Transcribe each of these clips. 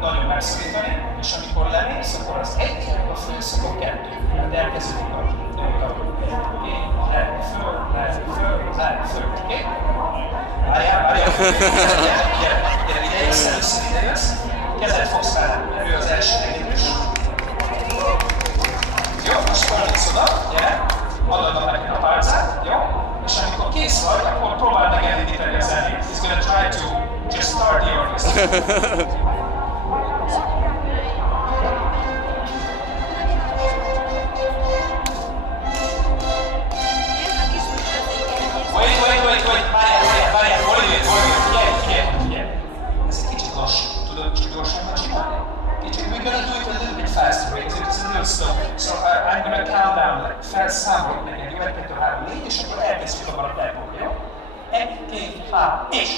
nagyon megszorítani, és amikor lemész, akkor az egy, akkor fölsz, akkor kettő. Tehát elkezdődik a föl, oké? Várjál, gyere, ide jössz, először ide jössz, kezet fogsz fel, ő az első lépés. Jó, most fordítsz oda, gyere, adod meg neked a pálcát, jó? És amikor kész vagy, akkor próbáld meg elindítani a zenét. He's gonna try to just start the orchestra. Wait, várjál, hol jön, figyelj. Ez egy kicsit lassú, tudod, csak gyorsabban csinálni? Kicsit, we're gonna do it a little bit faster, because it's a little slow. So I'm gonna count down, like, felszámolok neked, jó, 1, 2, 3, 4, és akkor elkezdjük abban a tempót, jó? 1, 2, 3, és!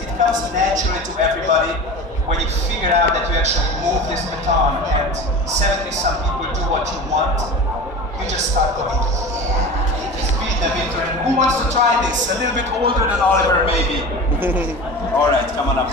It comes naturally to everybody when you figure out that you actually move this baton and 70-some people do what you want. You just start going, yeah, just beat them into it. Who wants to try this? A little bit older than Oliver, maybe. All right, come on up.